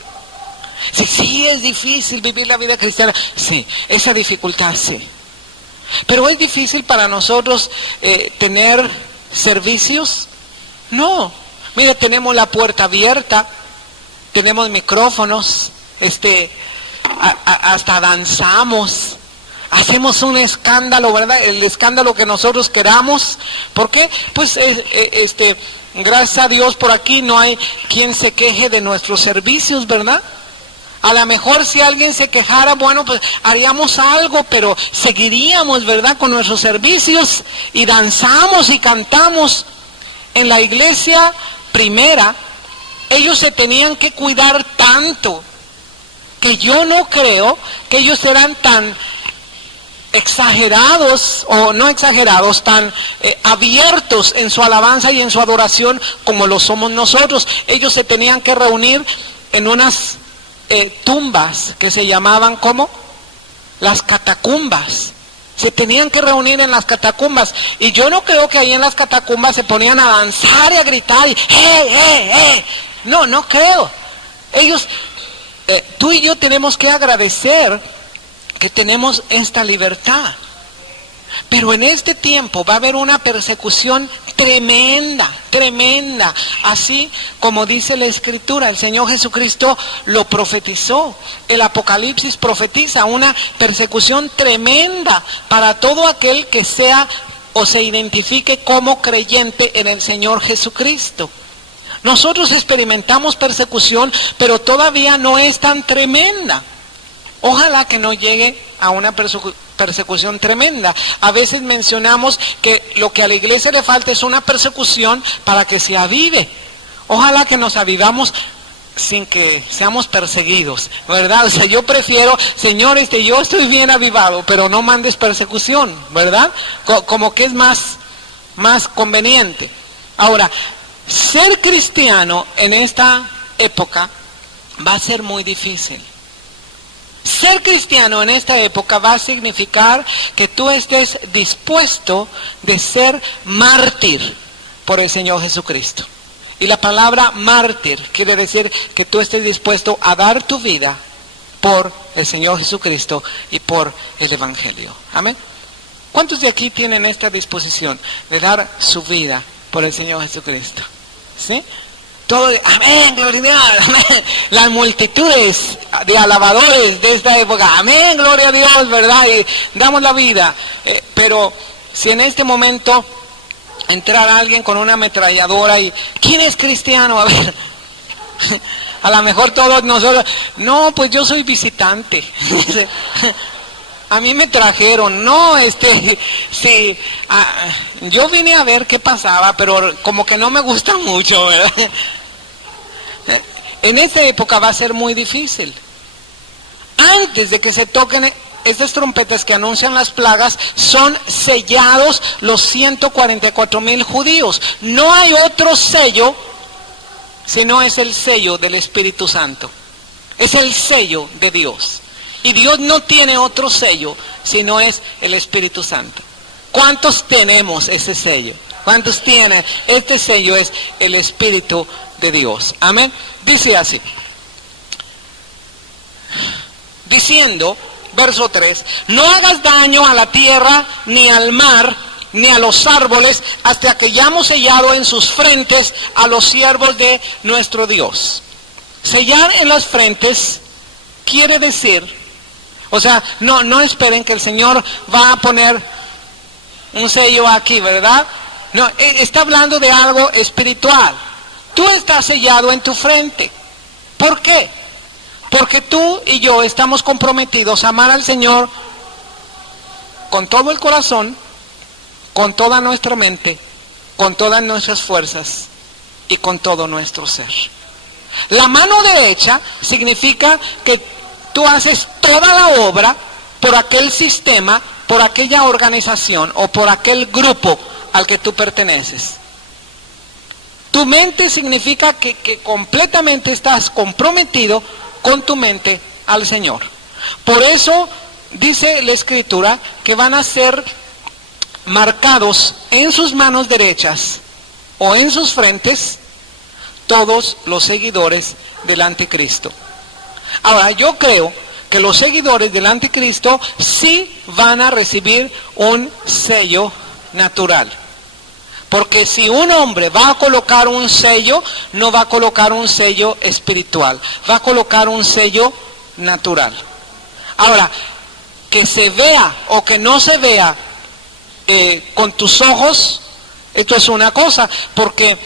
Sí es difícil vivir la vida cristiana. Sí, esa dificultad sí. Pero ¿es difícil para nosotros tener servicios? No. Mira, tenemos la puerta abierta, tenemos micrófonos, hasta danzamos, hacemos un escándalo, ¿verdad? El escándalo que nosotros queramos. ¿Por qué? Pues gracias a Dios por aquí no hay quien se queje de nuestros servicios, ¿verdad? A lo mejor si alguien se quejara, bueno, pues haríamos algo, pero seguiríamos, ¿verdad?, con nuestros servicios y danzamos y cantamos. En la iglesia primera, ellos se tenían que cuidar tanto, que yo no creo que ellos eran tan exagerados, o no exagerados, tan abiertos en su alabanza y en su adoración como lo somos nosotros. Ellos se tenían que reunir en unas tumbas que se llamaban, ¿cómo? Las catacumbas. Se tenían que reunir en las catacumbas, y yo no creo que ahí en las catacumbas se ponían a danzar y a gritar y no creo. Ellos, tú y yo tenemos que agradecer que tenemos esta libertad, pero en este tiempo va a haber una persecución tremenda, así como dice la Escritura. El Señor Jesucristo lo profetizó. El Apocalipsis profetiza una persecución tremenda para todo aquel que sea o se identifique como creyente en el Señor Jesucristo. Nosotros experimentamos persecución, pero todavía no es tan tremenda. Ojalá que no llegue a una persecución tremenda. A veces mencionamos que lo que a la iglesia le falta es una persecución para que se avive. Ojalá que nos avivamos sin que seamos perseguidos, ¿verdad? O sea, yo prefiero, Señor, yo estoy bien avivado, pero no mandes persecución, ¿verdad? Como que es más conveniente. Ahora, ser cristiano en esta época va a ser muy difícil. Ser cristiano en esta época va a significar que tú estés dispuesto de ser mártir por el Señor Jesucristo. Y la palabra mártir quiere decir que tú estés dispuesto a dar tu vida por el Señor Jesucristo y por el Evangelio. Amén. ¿Cuántos de aquí tienen esta disposición de dar su vida por el Señor Jesucristo? ¿Sí? Todo, amén, gloria a Dios, amén. Las multitudes de alabadores de esta época, amén, gloria a Dios, ¿verdad? Y damos la vida. Pero si en este momento entrara alguien con una ametralladora y, ¿quién es cristiano? A ver, a lo mejor todos nosotros, no, pues yo soy visitante. A mí me trajeron, no, sí, yo vine a ver qué pasaba, pero como que no me gusta mucho, ¿verdad? En esta época va a ser muy difícil. Antes de que se toquen estas trompetas que anuncian las plagas, son sellados los 144,000 judíos. No hay otro sello, sino es el sello del Espíritu Santo. Es el sello de Dios. Y Dios no tiene otro sello, sino es el Espíritu Santo. ¿Cuántos tenemos ese sello? ¿Cuántos tienen? Este sello es el Espíritu de Dios. Amén. Dice así. Diciendo, verso 3, no hagas daño a la tierra, ni al mar, ni a los árboles, hasta que hayamos sellado en sus frentes a los siervos de nuestro Dios. Sellar en las frentes quiere decir, o sea, no esperen que el Señor va a poner un sello aquí, ¿verdad? No, está hablando de algo espiritual. Tú estás sellado en tu frente. ¿Por qué? Porque tú y yo estamos comprometidos a amar al Señor con todo el corazón, con toda nuestra mente, con todas nuestras fuerzas y con todo nuestro ser. La mano derecha significa que tú haces toda la obra por aquel sistema, por aquella organización o por aquel grupo al que tú perteneces. Tu mente significa que completamente estás comprometido con tu mente al Señor. Por eso dice la Escritura que van a ser marcados en sus manos derechas o en sus frentes todos los seguidores del anticristo. Ahora, yo creo que los seguidores del anticristo sí van a recibir un sello natural. Porque si un hombre va a colocar un sello, no va a colocar un sello espiritual, va a colocar un sello natural. Ahora, que se vea o que no se vea con tus ojos, esto es una cosa, porque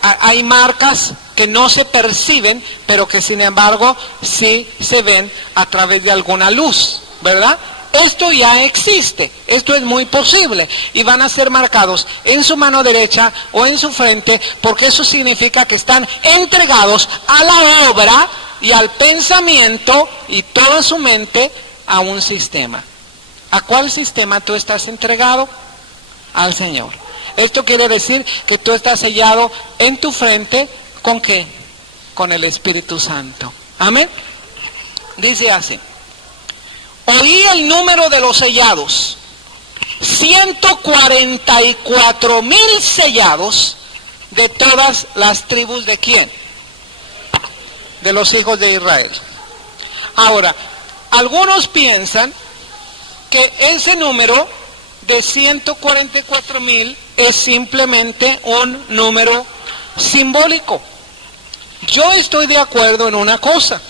hay marcas que no se perciben, pero que sin embargo sí se ven a través de alguna luz, ¿verdad? Esto ya existe, esto es muy posible, y van a ser marcados en su mano derecha o en su frente, porque eso significa que están entregados a la obra y al pensamiento y toda su mente a un sistema. ¿A cuál sistema tú estás entregado? Al Señor. Esto quiere decir que tú estás sellado en tu frente, ¿con qué? Con el Espíritu Santo. Amén. Dice así: oí el número de los sellados, 144,000 sellados de todas las tribus ¿de quién? De los hijos de Israel. Ahora, algunos piensan que ese número de 144,000 es simplemente un número simbólico. Yo estoy de acuerdo en una cosa.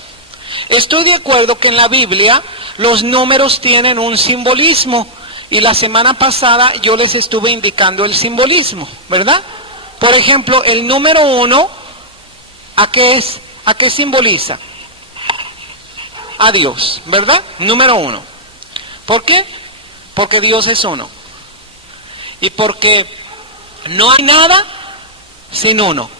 Estoy de acuerdo que en la Biblia los números tienen un simbolismo, y la semana pasada yo les estuve indicando el simbolismo, ¿verdad? Por ejemplo, el número 1, ¿a qué es? ¿A qué simboliza? A Dios, ¿verdad? Número 1. ¿Por qué? Porque Dios es uno. Y porque no hay nada sin uno.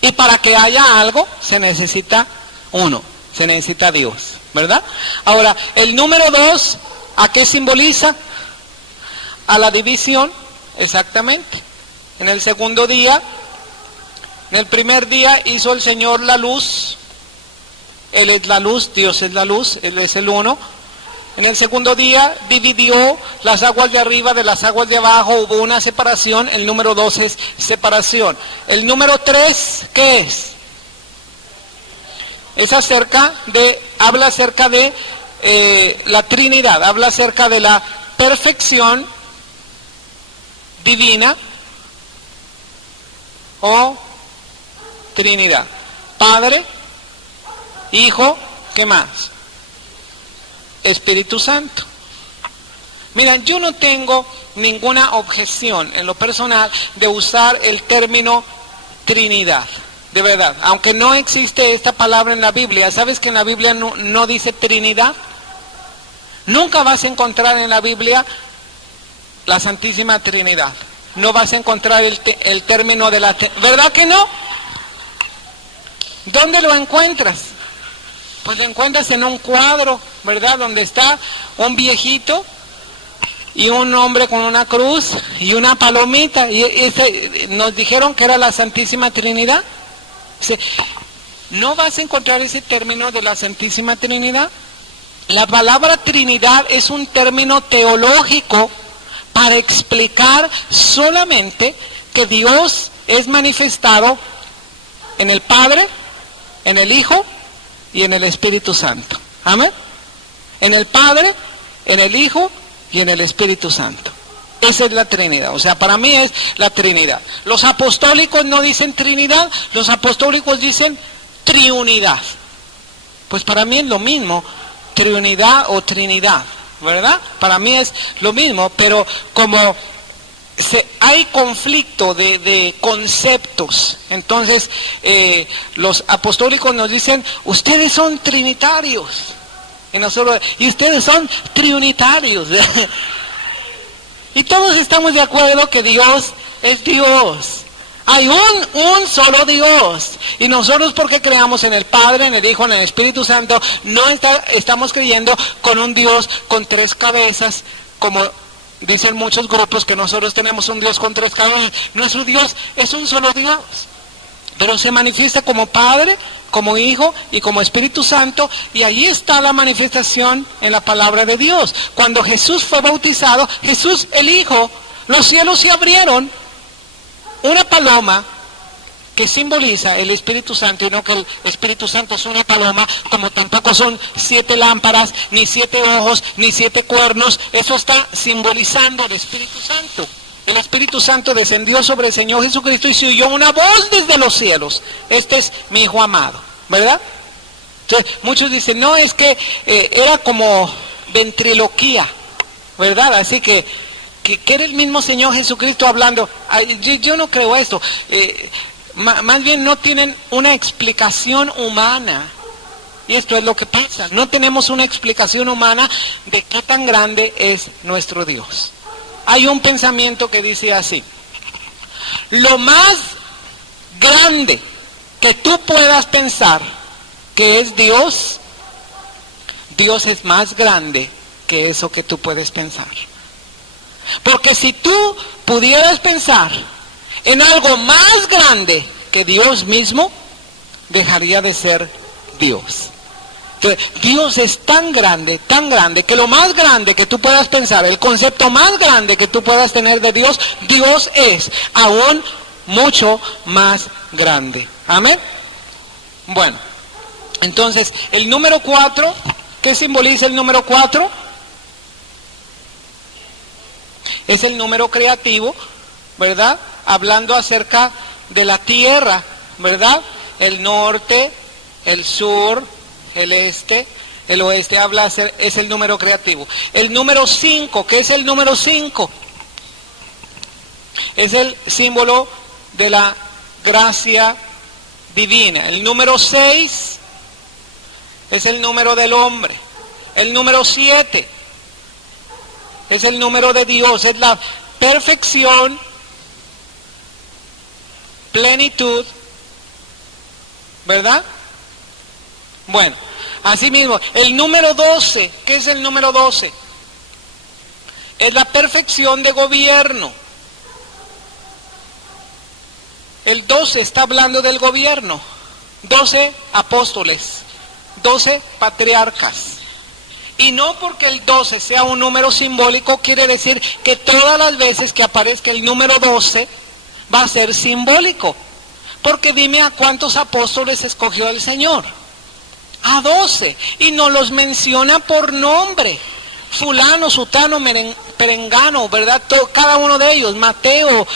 Y para que haya algo se necesita uno, se necesita Dios, ¿verdad? Ahora, el número 2, ¿a qué simboliza? A la división, exactamente. En el segundo día, en el primer día hizo el Señor la luz. Él es la luz, Dios es la luz, Él es el uno. En el segundo día dividió las aguas de arriba de las aguas de abajo, hubo una separación. El número 2 es separación. El número 3, ¿qué es? Es habla acerca de la Trinidad, habla acerca de la perfección divina o Trinidad. Padre, Hijo, ¿qué más? Espíritu Santo. Miren, yo no tengo ninguna objeción en lo personal de usar el término Trinidad, de verdad, aunque no existe esta palabra en la Biblia. ¿Sabes que en la Biblia no dice Trinidad? Nunca vas a encontrar en la Biblia la Santísima Trinidad. No vas a encontrar el término de la... ¿Verdad que no? ¿Dónde lo encuentras? Pues lo encuentras en un cuadro, ¿verdad? Donde está un viejito y un hombre con una cruz y una palomita. Y nos dijeron que era la Santísima Trinidad. ¿No vas a encontrar ese término de la Santísima Trinidad? La palabra Trinidad es un término teológico para explicar solamente que Dios es manifestado en el Padre, en el Hijo y en el Espíritu Santo. Amén. En el Padre, en el Hijo y en el Espíritu Santo. Esa es la Trinidad. O sea, para mí es la Trinidad. Los apostólicos no dicen Trinidad, los apostólicos dicen triunidad. Pues para mí es lo mismo, triunidad o Trinidad, ¿verdad? Para mí es lo mismo, pero como hay conflicto de conceptos, entonces los apostólicos nos dicen, ustedes son trinitarios, y ustedes son triunitarios. Y todos estamos de acuerdo que Dios es Dios. Hay un solo Dios. Y nosotros, porque creamos en el Padre, en el Hijo, en el Espíritu Santo, no estamos creyendo con un Dios con 3 cabezas, como dicen muchos grupos que nosotros tenemos un Dios con 3 cabezas. Nuestro Dios es un solo Dios, pero se manifiesta como Padre, como Hijo y como Espíritu Santo, y ahí está la manifestación en la palabra de Dios. Cuando Jesús fue bautizado, Jesús el Hijo, los cielos se abrieron, una paloma que simboliza el Espíritu Santo, y no que el Espíritu Santo es una paloma, como tampoco son 7 lámparas, ni 7 ojos, ni 7 cuernos. Eso está simbolizando el Espíritu Santo. El Espíritu Santo descendió sobre el Señor Jesucristo y se oyó una voz desde los cielos: este es mi Hijo amado, ¿verdad? Entonces, muchos dicen, no, es que era como ventriloquía, ¿verdad? Así que era el mismo Señor Jesucristo hablando. Yo no creo esto. Más bien no tienen una explicación humana. Y esto es lo que pasa. No tenemos una explicación humana de qué tan grande es nuestro Dios. Hay un pensamiento que dice así: lo más grande que tú puedas pensar que es Dios, Dios es más grande que eso que tú puedes pensar. Porque si tú pudieras pensar en algo más grande que Dios mismo, dejaría de ser Dios. Entonces, Dios es tan grande, que lo más grande que tú puedas pensar, el concepto más grande que tú puedas tener de Dios, Dios es aún mucho más grande. Amén. Bueno, entonces el número 4, ¿qué simboliza el número 4? Es el número creativo, ¿verdad? Hablando acerca de la tierra, ¿verdad? El norte, el sur, el este, el oeste, es el número creativo. El número 5, ¿qué es el número 5? Es el símbolo de la gracia divina. El número 6 es el número del hombre. El número 7 es el número de Dios, es la perfección, plenitud, ¿verdad? Bueno, así mismo, el número 12, ¿qué es el número 12? Es la perfección de gobierno. El 12 está hablando del gobierno. 12 apóstoles, 12 patriarcas. Y no porque el 12 sea un número simbólico, quiere decir que todas las veces que aparezca el número 12 va a ser simbólico. Porque dime a cuántos apóstoles escogió el Señor. A 12. Y no los menciona por nombre. Fulano, sutano, perengano, ¿verdad? Cada uno de ellos, Mateo,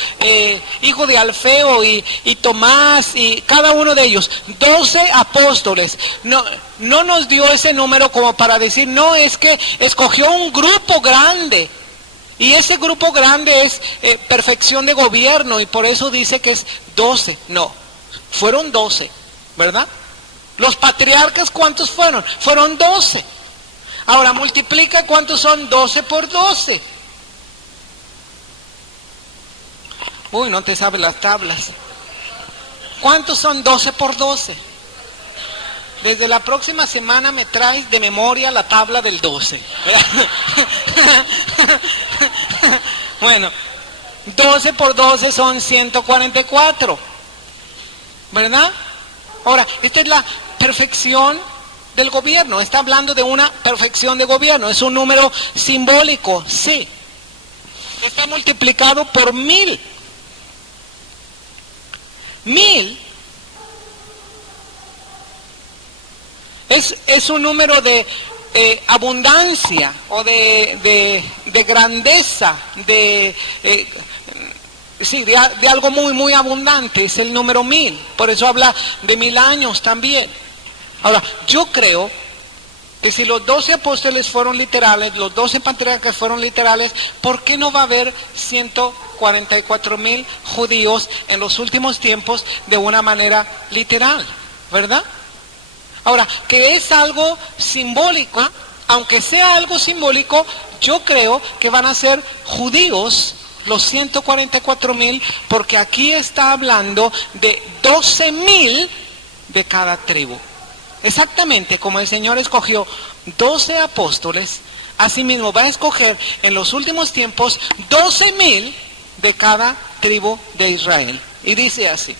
hijo de Alfeo y Tomás, y cada uno de ellos, 12 apóstoles. No nos dio ese número como para decir, no, es que escogió un grupo grande. Y ese grupo grande es perfección de gobierno, y por eso dice que es 12. No, fueron 12, ¿verdad? Los patriarcas, ¿cuántos fueron? Fueron 12. Ahora multiplica cuántos son 12 por 12. Uy, no te sabes las tablas. ¿Cuántos son 12 por 12? Desde la próxima semana me traes de memoria la tabla del 12. Bueno, 12 por 12 son 144. ¿Verdad? Ahora, esta es la perfección del gobierno. Está hablando de una perfección de gobierno. Es un número simbólico, sí. Está multiplicado por 1000. 1000 es un número de abundancia o de grandeza, de algo muy, muy abundante. Es el número 1000. Por eso habla de 1000 años también. Ahora, yo creo que si los 12 apóstoles fueron literales, los 12 patriarcas fueron literales, ¿por qué no va a haber 144,000 judíos en los últimos tiempos de una manera literal? ¿Verdad? Ahora, que es algo simbólico, aunque sea algo simbólico, yo creo que van a ser judíos los 144,000, porque aquí está hablando de 12,000 de cada tribu. Exactamente como el Señor escogió 12 apóstoles, asimismo va a escoger en los últimos tiempos 12,000 de cada tribu de Israel. Y dice así,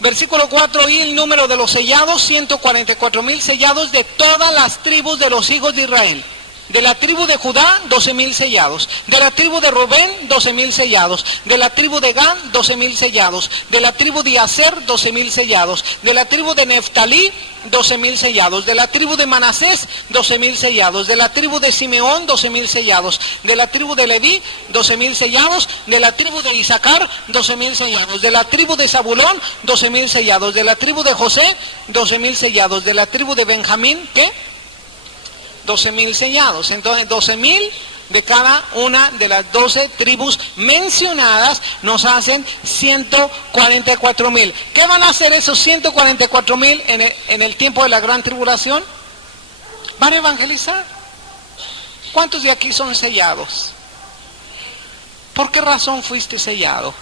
versículo 4, y el número de los sellados, 144,000 sellados de todas las tribus de los hijos de Israel. De la tribu de Judá, 12,000 sellados. De la tribu de Rubén, 12,000 sellados. De la tribu de Gad, 12,000 sellados. De la tribu de Aser, 12,000 sellados. De la tribu de Neftalí, 12,000 sellados. De la tribu de Manasés, 12,000 sellados. De la tribu de Simeón, 12,000 sellados. De la tribu de Leví, 12,000 sellados. De la tribu de Isaacar, 12,000 sellados. De la tribu de Zabulón, 12,000 sellados. De la tribu de José, 12,000 sellados. De la tribu de Benjamín, ¿qué? 12,000 sellados. Entonces 12,000 de cada una de las 12 tribus mencionadas nos hacen 144,000. ¿Qué van a hacer esos 144,000 en el tiempo de la gran tribulación? Van a evangelizar. ¿Cuántos de aquí son sellados? ¿Por qué razón fuiste sellado?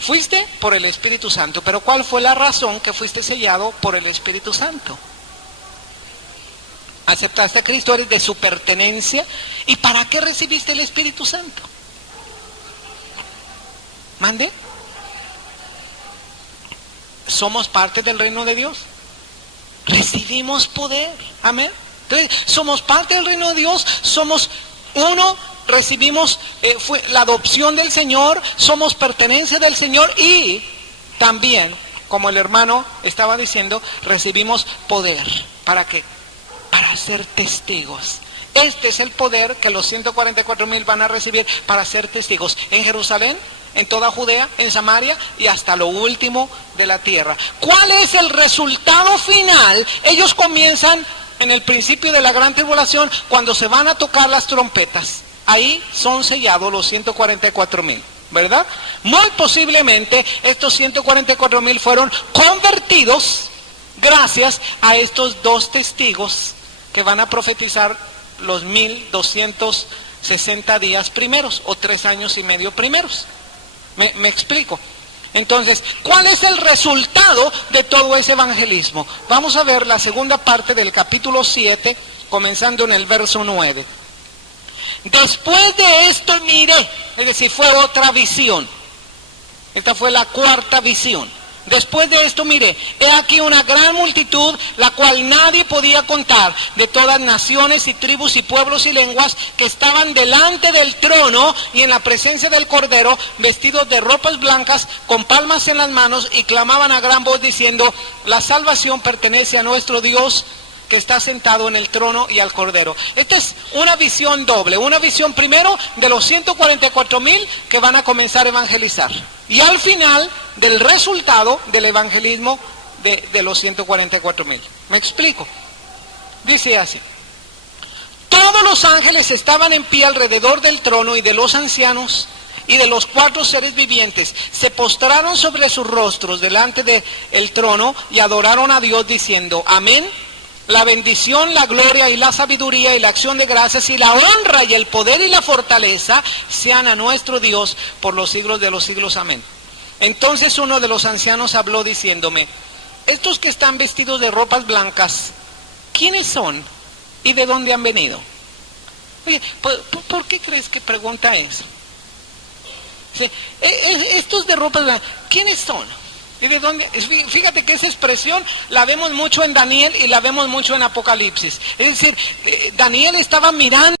Fuiste por el Espíritu Santo, pero ¿cuál fue la razón que fuiste sellado por el Espíritu Santo? Aceptaste a Cristo, eres de su pertenencia. ¿Y para qué recibiste el Espíritu Santo? ¿Mande? Somos parte del reino de Dios. Recibimos poder. Amén. Entonces, somos parte del reino de Dios. Somos uno. Recibimos la adopción del Señor. Somos pertenencia del Señor. Y también, como el hermano estaba diciendo, recibimos poder. ¿Para qué? Para ser testigos. Este es el poder que los 144,000 van a recibir para ser testigos en Jerusalén, en toda Judea, en Samaria y hasta lo último de la tierra. ¿Cuál es el resultado final? Ellos comienzan en el principio de la gran tribulación, cuando se van a tocar las trompetas. Ahí son sellados los 144,000, ¿verdad? Muy posiblemente estos 144,000 fueron convertidos gracias a estos dos testigos que van a profetizar los 1260 días primeros o 3 años y medio primeros. ¿Me explico? Entonces, ¿cuál es el resultado de todo ese evangelismo? Vamos a ver la segunda parte del capítulo 7, comenzando en el verso 9. Después de esto miré, es decir, fue otra visión. Esta fue la cuarta visión. Después de esto miré, he aquí una gran multitud, la cual nadie podía contar, de todas naciones y tribus y pueblos y lenguas, que estaban delante del trono y en la presencia del Cordero, vestidos de ropas blancas, con palmas en las manos, y clamaban a gran voz diciendo, la salvación pertenece a nuestro Dios, que está sentado en el trono, y al Cordero. Esta es una visión doble, una visión primero de los 144,000 que van a comenzar a evangelizar, y al final del resultado del evangelismo de los 144,000. ¿Me explico? Dice así: todos los ángeles estaban en pie alrededor del trono y de los ancianos y de los 4 seres vivientes. Se postraron sobre sus rostros delante del trono y adoraron a Dios diciendo, amén. La bendición, la gloria y la sabiduría y la acción de gracias y la honra y el poder y la fortaleza sean a nuestro Dios por los siglos de los siglos. Amén. Entonces uno de los ancianos habló diciéndome, estos que están vestidos de ropas blancas, ¿quiénes son y de dónde han venido? Oye, ¿por qué crees que pregunta eso? Estos de ropas blancas, ¿quiénes son? ¿Y de dónde? Fíjate que esa expresión la vemos mucho en Daniel y la vemos mucho en Apocalipsis. Es decir, Daniel estaba mirando